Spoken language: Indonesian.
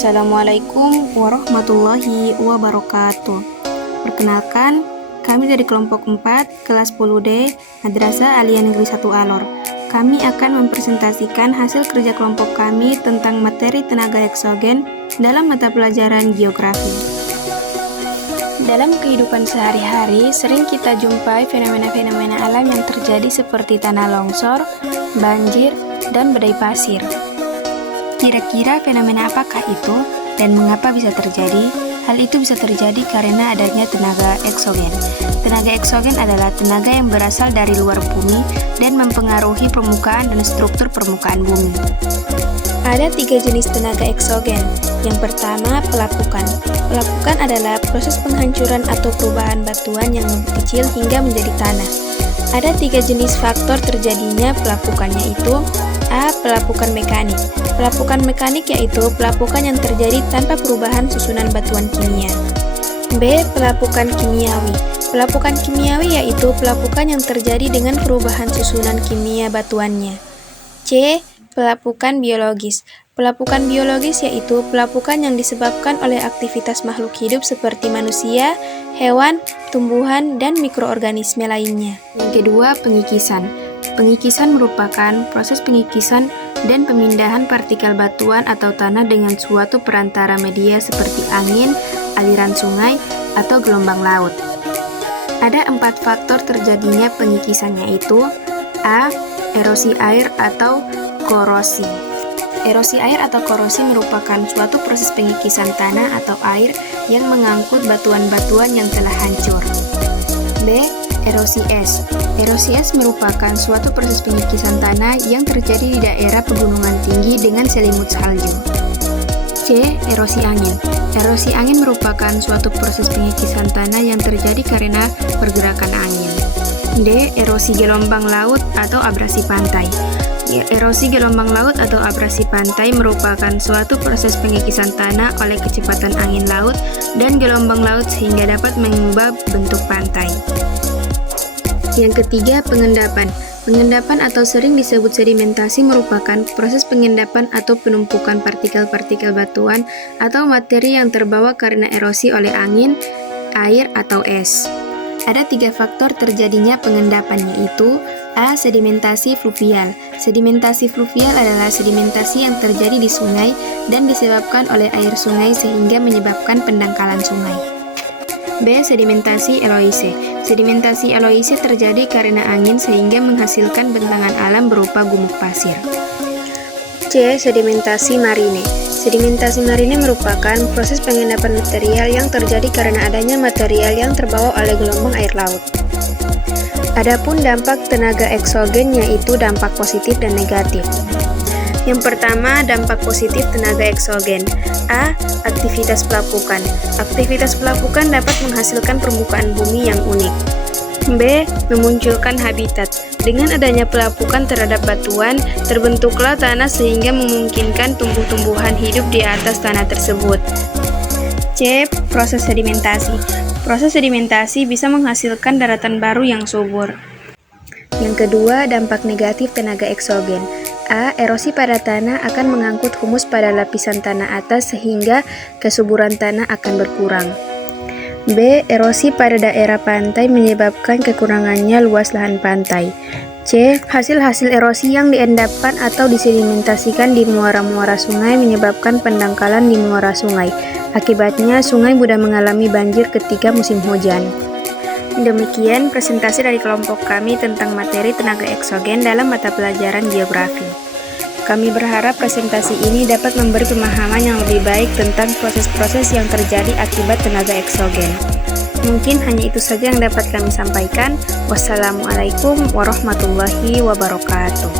Assalamualaikum warahmatullahi wabarakatuh. Perkenalkan, kami dari kelompok 4, kelas 10D, Madrasah Aliyah Negeri 1 Alor. Kami akan mempresentasikan hasil kerja kelompok kami tentang materi tenaga eksogen dalam mata pelajaran geografi. Dalam kehidupan sehari-hari, sering kita jumpai fenomena-fenomena alam yang terjadi seperti tanah longsor, banjir, dan badai pasir. Kira-kira fenomena apakah itu dan mengapa bisa terjadi? Hal itu bisa terjadi karena adanya tenaga eksogen. Tenaga eksogen adalah tenaga yang berasal dari luar bumi dan mempengaruhi permukaan dan struktur permukaan bumi. Ada 3 jenis tenaga eksogen. Yang pertama, pelapukan. Pelapukan adalah proses penghancuran atau perubahan batuan yang lebih kecil hingga menjadi tanah. Ada 3 jenis faktor terjadinya pelapukan, yaitu A. Pelapukan mekanik. Pelapukan mekanik yaitu pelapukan yang terjadi tanpa perubahan susunan batuan kimia. B. Pelapukan kimiawi. Pelapukan kimiawi yaitu pelapukan yang terjadi dengan perubahan susunan kimia batuannya. C. Pelapukan biologis. Pelapukan biologis yaitu pelapukan yang disebabkan oleh aktivitas makhluk hidup seperti manusia, hewan, tumbuhan, dan mikroorganisme lainnya. Yang kedua, pengikisan. Pengikisan merupakan proses pengikisan dan pemindahan partikel batuan atau tanah dengan suatu perantara media seperti angin, aliran sungai, atau gelombang laut. Ada 4 faktor terjadinya pengikisan, yaitu A. Erosi air atau korosi. Erosi air atau korosi merupakan suatu proses pengikisan tanah atau air yang mengangkut batuan-batuan yang telah hancur. B. Erosi es. Erosi es merupakan suatu proses pengikisan tanah yang terjadi di daerah pegunungan tinggi dengan selimut salju. C. Erosi angin. Erosi angin merupakan suatu proses pengikisan tanah yang terjadi karena pergerakan angin. D. Erosi gelombang laut atau abrasi pantai. Erosi gelombang laut atau abrasi pantai merupakan suatu proses pengikisan tanah oleh kecepatan angin laut dan gelombang laut sehingga dapat mengubah bentuk pantai. Yang ketiga, pengendapan. Pengendapan atau sering disebut sedimentasi merupakan proses pengendapan atau penumpukan partikel-partikel batuan atau materi yang terbawa karena erosi oleh angin, air, atau es. Ada 3 faktor terjadinya pengendapan, yaitu A. Sedimentasi fluvial. Sedimentasi fluvial adalah sedimentasi yang terjadi di sungai dan disebabkan oleh air sungai sehingga menyebabkan pendangkalan sungai. B. Sedimentasi eloise. Sedimentasi eloise terjadi karena angin sehingga menghasilkan bentangan alam berupa gumuk pasir. C. Sedimentasi marine. Sedimentasi marine merupakan proses pengendapan material yang terjadi karena adanya material yang terbawa oleh gelombang air laut. Adapun dampak tenaga eksogen yaitu dampak positif dan negatif. Yang pertama, dampak positif tenaga eksogen. A. Aktivitas pelapukan. Aktivitas pelapukan dapat menghasilkan permukaan bumi yang unik. B. Memunculkan habitat. Dengan adanya pelapukan terhadap batuan, terbentuklah tanah sehingga memungkinkan tumbuh-tumbuhan hidup di atas tanah tersebut. C. Proses sedimentasi. Proses sedimentasi bisa menghasilkan daratan baru yang subur. Yang kedua, dampak negatif tenaga eksogen. A. Erosi pada tanah akan mengangkut humus pada lapisan tanah atas sehingga kesuburan tanah akan berkurang. B. Erosi pada daerah pantai menyebabkan kekurangannya luas lahan pantai. C. Hasil-hasil erosi yang diendapkan atau disedimentasikan di muara-muara sungai menyebabkan pendangkalan di muara sungai. Akibatnya, sungai mudah mengalami banjir ketika musim hujan. Demikian presentasi dari kelompok kami tentang materi tenaga eksogen dalam mata pelajaran geografi. Kami berharap presentasi ini dapat memberi pemahaman yang lebih baik tentang proses-proses yang terjadi akibat tenaga eksogen. Mungkin hanya itu saja yang dapat kami sampaikan. Wassalamualaikum warahmatullahi wabarakatuh.